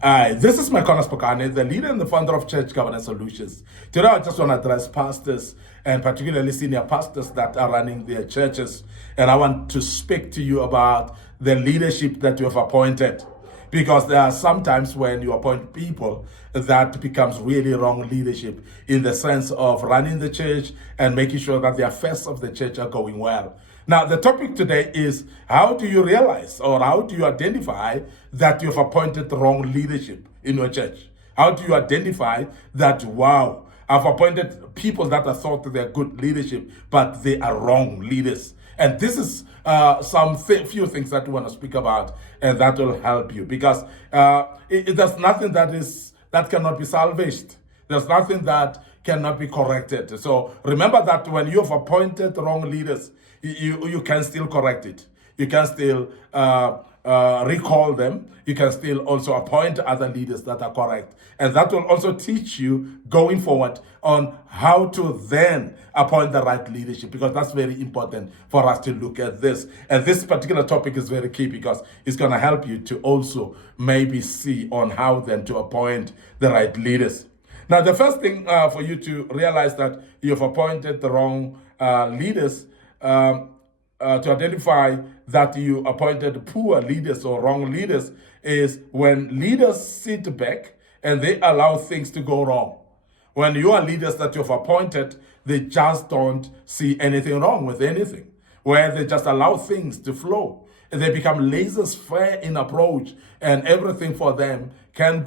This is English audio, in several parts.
This is Micornus Phokane, the leader and the founder of Church Governance Solutions. Today, I just want to address pastors and particularly senior pastors that are running their churches. And I want to speak to you about the leadership that you have appointed. Because there are some times when you appoint people that becomes really wrong leadership in the sense of running the church and making sure that the affairs of the church are going well. Now, the topic today is how do you realize or how do you identify that you've appointed the wrong leadership in your church? How do you identify that, wow, I've appointed people that I thought they're good leadership, but they are wrong leaders? And this is few things that we want to speak about, and that will help you because there's nothing that cannot be salvaged. There's nothing that cannot be corrected. So remember that when you have appointed wrong leaders, you can still correct it. You can still recall them. You can still also appoint other leaders that are correct. And that will also teach you going forward on how to then appoint the right leadership, because that's very important for us to look at this. And this particular topic is very key because it's going to help you to also maybe see on how then to appoint the right leaders. Now, the first thing for you to realize that you've appointed the wrong leaders, to identify that you appointed poor leaders or wrong leaders, is when leaders sit back and they allow things to go wrong. When you are leaders that you've appointed, they just don't see anything wrong with anything, where they just allow things to flow. They become laissez-faire in approach, and everything for them can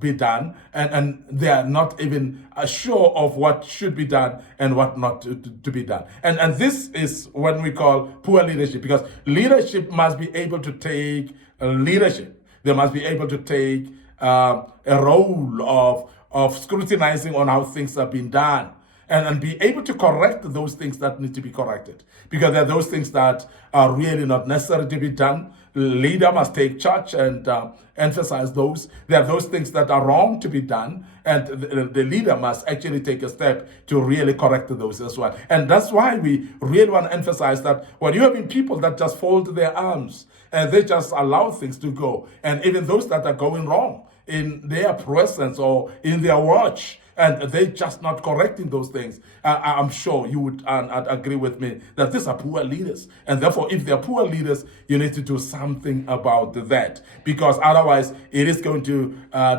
be done, and they are not even sure of what should be done and what not to be done. And this is what we call poor leadership, because leadership must be able to take leadership. They must be able to take a role of scrutinizing on how things are being done, and be able to correct those things that need to be corrected, because there are those things that are really not necessary to be done. Leader must take charge and emphasize those. There are those things that are wrong to be done, and the leader must actually take a step to really correct those as well. And that's why we really want to emphasize that when you have people that just fold their arms and they just allow things to go, and even those that are going wrong in their presence or in their watch, and they're just not correcting those things, I'm sure you would agree with me that these are poor leaders. And therefore, if they're poor leaders, you need to do something about that, because otherwise it is going to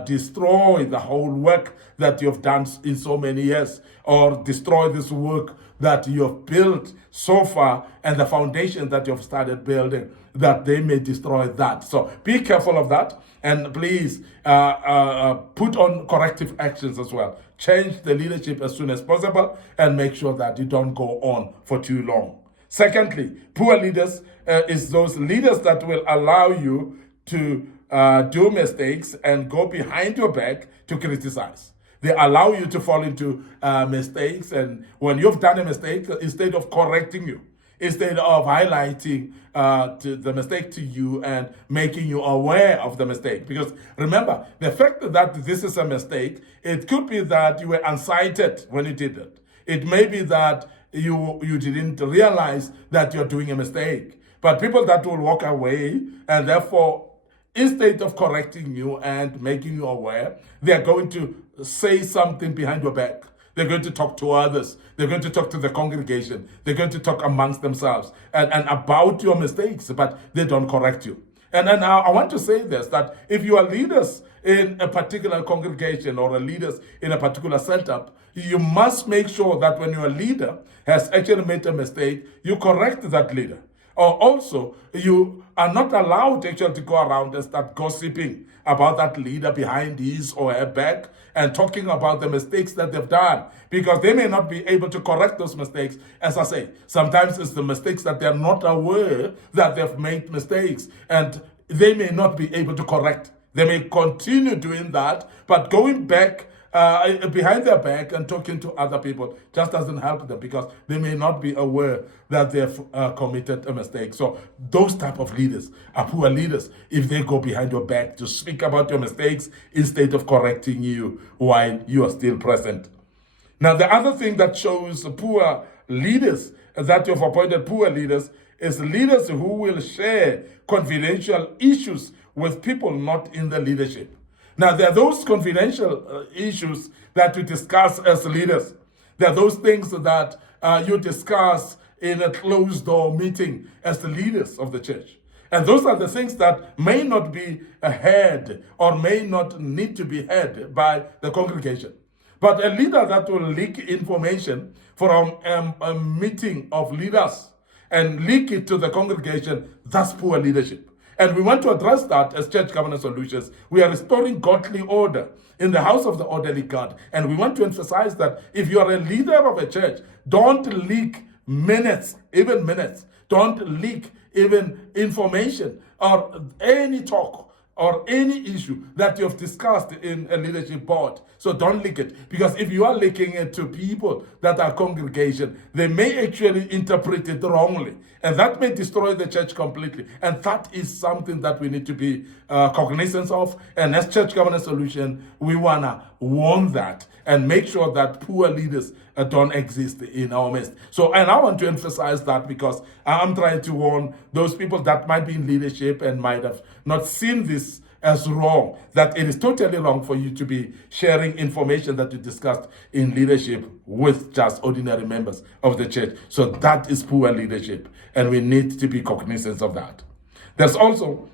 destroy the whole work that you've done in so many years, or destroy this work that you have built so far and the foundation that you've started building, that they may destroy that. So be careful of that, and please put on corrective actions as well. Change the leadership as soon as possible and make sure that you don't go on for too long. Secondly, poor leaders is those leaders that will allow you to do mistakes and go behind your back to criticize. They allow you to fall into mistakes, and when you've done a mistake, instead of correcting you, instead of highlighting the mistake to you and making you aware of the mistake. Because remember, the fact that this is a mistake, it could be that you were unsighted when you did it. It may be that you didn't realize that you're doing a mistake. But people that will walk away, and therefore, instead of correcting you and making you aware, they're going to say something behind your back. They're going to talk to others. They're going to talk to the congregation. They're going to talk amongst themselves and about your mistakes, but they don't correct you. And I want to say this, that if you are leaders in a particular congregation or leaders in a particular setup, you must make sure that when your leader has actually made a mistake, you correct that leader. Or also, you are not allowed actually to go around and start gossiping about that leader behind his or her back and talking about the mistakes that they've done, because they may not be able to correct those mistakes. As I say, sometimes it's the mistakes that they're not aware that they've made mistakes, and they may not be able to correct. They may continue doing that, but going back behind their back and talking to other people just doesn't help them, because they may not be aware that they've committed a mistake. So those type of leaders are poor leaders if they go behind your back to speak about your mistakes instead of correcting you while you are still present. Now, the other thing that shows poor leaders, that you've appointed poor leaders, is leaders who will share confidential issues with people not in the leadership. Now, there are those confidential issues that we discuss as leaders. There are those things that you discuss in a closed door meeting as the leaders of the church. And those are the things that may not be heard or may not need to be heard by the congregation. But a leader that will leak information from a meeting of leaders and leak it to the congregation, that's poor leadership. And we want to address that as Church Governance Solutions. We are restoring godly order in the house of the orderly God. And we want to emphasize that if you are a leader of a church, don't leak minutes, even minutes. Don't leak even information or any talk or any issue that you have discussed in a leadership board. So don't leak it, because if you are leaking it to people that are congregation, they may actually interpret it wrongly, and that may destroy the church completely. And that is something that we need to be cognizant of. And as Church Governance Solution, we want to warn that and make sure that poor leaders don't exist in our midst. So, and I want to emphasize that, because I'm trying to warn those people that might be in leadership and might have not seen this as wrong, that it is totally wrong for you to be sharing information that you discussed in leadership with just ordinary members of the church. So that is poor leadership, and we need to be cognizant of that. There's also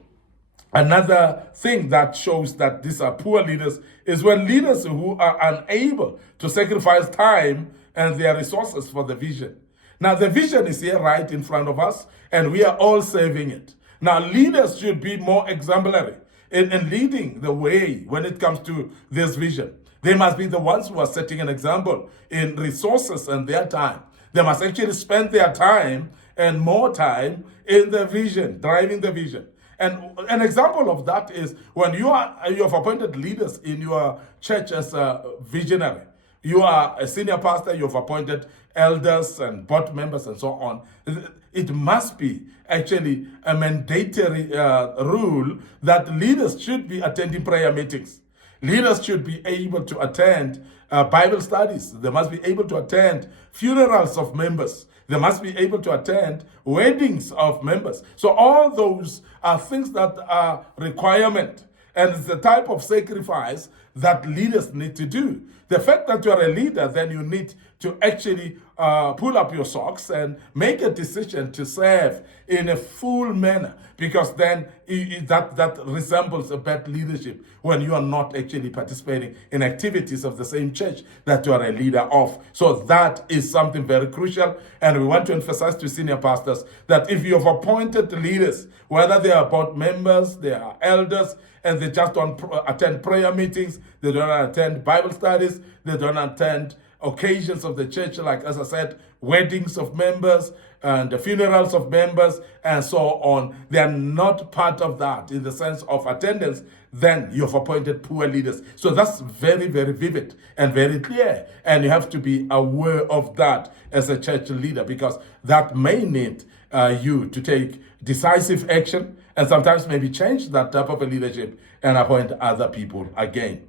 another thing that shows that these are poor leaders is when leaders who are unable to sacrifice time and their resources for the vision. Now, the vision is here right in front of us, and we are all serving it. Now, leaders should be more exemplary in leading the way when it comes to this vision. They must be the ones who are setting an example in resources and their time. They must actually spend their time and more time in the vision, driving the vision. And an example of that is when you have appointed leaders in your church as a visionary. You are a senior pastor, you have appointed elders and board members and so on. It must be actually a mandatory rule that leaders should be attending prayer meetings. Leaders should be able to attend Bible studies. They must be able to attend funerals of members. They must be able to attend weddings of members. So all those are things that are requirement, and it's the type of sacrifice that leaders need to do. The fact that you are a leader, then you need to actually pull up your socks and make a decision to serve in a full manner, because then that resembles a bad leadership when you are not actually participating in activities of the same church that you are a leader of. So that is something very crucial, and we want to emphasize to senior pastors that if you have appointed leaders, whether they are board members, they are elders, and they just don't attend prayer meetings, they don't attend Bible studies, they don't attend occasions of the church, like, as I said, weddings of members and the funerals of members and so on. They are not part of that in the sense of attendance. Then you've appointed poor leaders. So that's very, very vivid and very clear. And you have to be aware of that as a church leader, because that may need you to take decisive action and sometimes maybe change that type of a leadership and appoint other people again.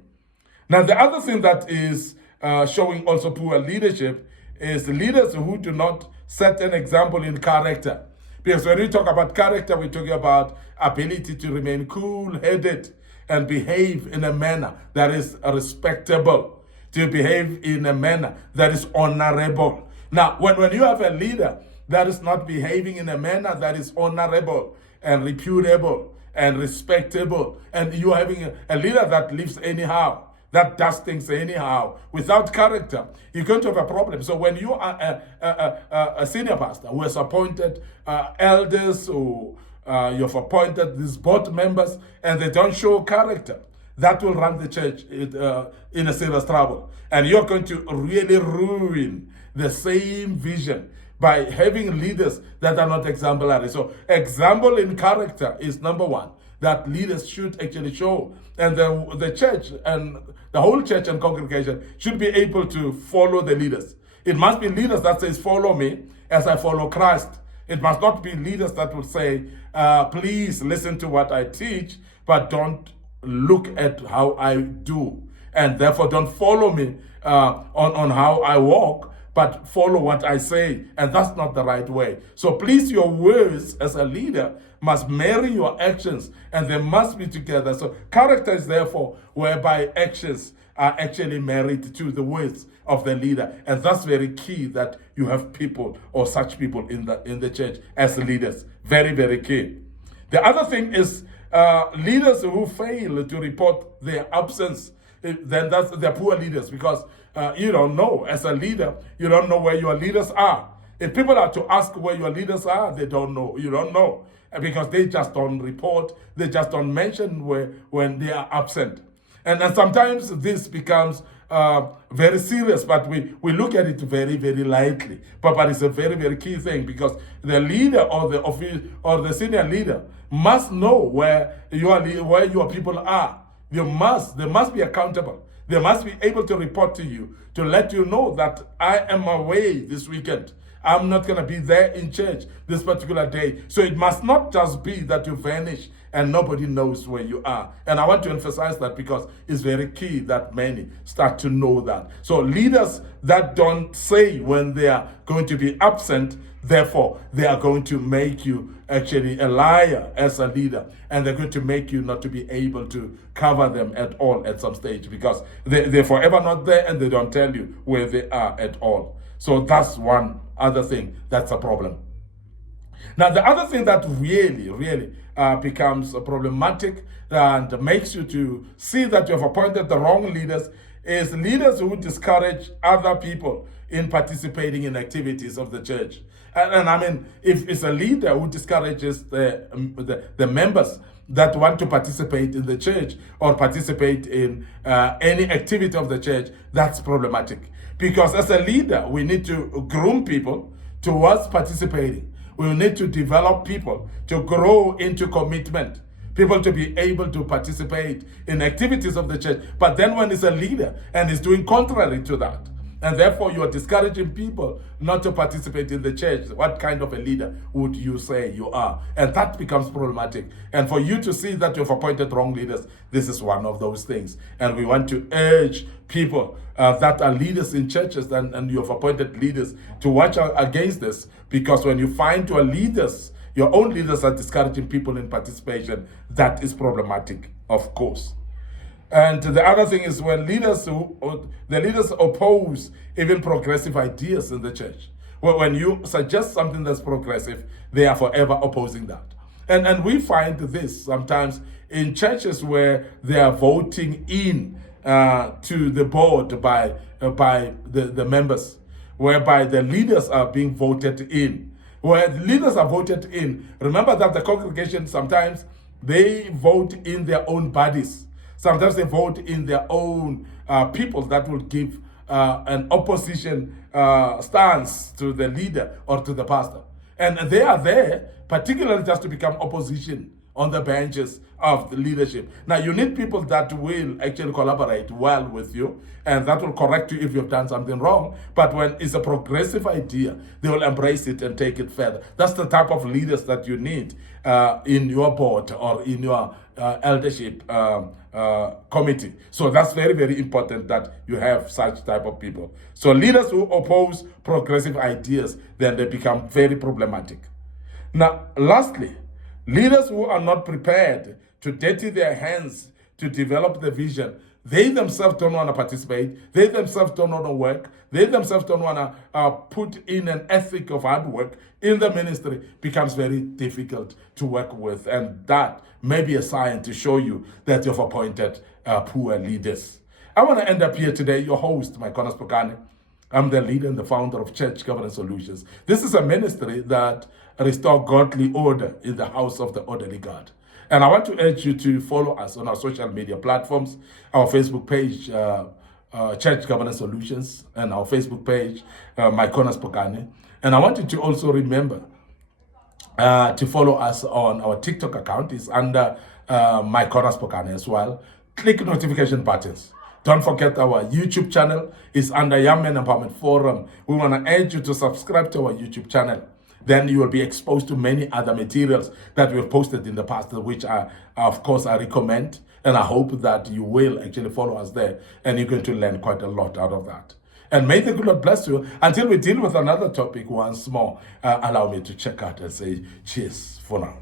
Now, the other thing that is showing also poor leadership is leaders who do not set an example in character. Because when we talk about character, we're talking about ability to remain cool-headed and behave in a manner that is respectable, to behave in a manner that is honorable. Now, when you have a leader that is not behaving in a manner that is honorable and reputable and respectable, and you're having a leader that lives anyhow, that does things anyhow, without character, you're going to have a problem. So when you are a senior pastor who has appointed elders, or you've appointed these board members, and they don't show character, that will run the church in a serious trouble. And you're going to really ruin the same vision by having leaders that are not exemplary. So example in character is number one, that leaders should actually show. And the church and the whole church and congregation should be able to follow the leaders. It must be leaders that says, follow me as I follow Christ. It must not be leaders that will say, please listen to what I teach, but don't look at how I do. And therefore don't follow me on how I walk, but follow what I say, and that's not the right way. So please, your words as a leader must marry your actions, and they must be together. So character is therefore whereby actions are actually married to the words of the leader, and that's very key, that you have people or such people in the church as leaders. Very, very key. The other thing is leaders who fail to report their absence, then they're poor leaders, because you don't know. As a leader, you don't know where your leaders are. If people are to ask where your leaders are, they don't know. You don't know, because they just don't report. They just don't mention when they are absent. And sometimes this becomes very serious, but we look at it very, very lightly. But it's a very, very key thing, because the leader or the office or the senior leader must know where your people are. They must be accountable. They must be able to report to you, to let you know that I am away this weekend. I'm not going to be there in church this particular day. So it must not just be that you vanish and nobody knows where you are. And I want to emphasize that, because it's very key that many start to know that. So leaders that don't say when they are going to be absent, therefore they are going to make you actually a liar as a leader, and they're going to make you not to be able to cover them at all at some stage, because they're forever not there and they don't tell you where they are at all. So that's one other thing that's a problem. Now, the other thing that really becomes problematic and makes you to see that you have appointed the wrong leaders is leaders who discourage other people in participating in activities of the church. And I mean, if it's a leader who discourages the members that want to participate in the church or participate in any activity of the church, that's problematic. Because as a leader, we need to groom people towards participating. We need to develop people to grow into commitment, people to be able to participate in activities of the church. But then when it's a leader and is doing contrary to that, and therefore you are discouraging people not to participate in the church, what kind of a leader would you say you are? And that becomes problematic. And for you to see that you've appointed wrong leaders, this is one of those things. And we want to urge people that are leaders in churches and you have appointed leaders to watch out against this, because when you find your own leaders are discouraging people in participation, that is problematic, of course. And the other thing is when the leaders oppose even progressive ideas in the church. Well, when you suggest something that's progressive, they are forever opposing that. And we find this sometimes in churches where they are voting in to the board by the members, whereby the leaders are being voted in. Where the leaders are voted in, remember that the congregation sometimes they vote in their own bodies. Sometimes they vote in their own people that will give an opposition stance to the leader or to the pastor. And they are there particularly just to become opposition on the benches of the leadership. Now, you need people that will actually collaborate well with you, and that will correct you if you've done something wrong. But when it's a progressive idea, they will embrace it and take it further. That's the type of leaders that you need in your board or in your eldership committee. So that's very, very important that you have such type of people. So leaders who oppose progressive ideas, then they become very problematic. Now, lastly, leaders who are not prepared to dirty their hands to develop the vision, they themselves don't want to participate. They themselves don't want to work. They themselves don't want to put in an ethic of hard work in the ministry, becomes very difficult to work with. And that may be a sign to show you that you've appointed poor leaders. I want to end up here today, your host, Micornus Phokane. I'm the leader and the founder of Church Governance Solutions. This is a ministry that restores godly order in the house of the orderly God. And I want to urge you to follow us on our social media platforms, our Facebook page, Church Governance Solutions, and our Facebook page, Micornus Phokane. And I want you to also remember to follow us on our TikTok account. It's under Micornus Phokane as well. Click notification buttons. Don't forget our YouTube channel is under Young Men Empowerment Forum. We want to urge you to subscribe to our YouTube channel. Then you will be exposed to many other materials that we have posted in the past, which of course, I recommend. And I hope that you will actually follow us there and you're going to learn quite a lot out of that. And may the good Lord bless you. Until we deal with another topic once more, allow me to check out and say cheers for now.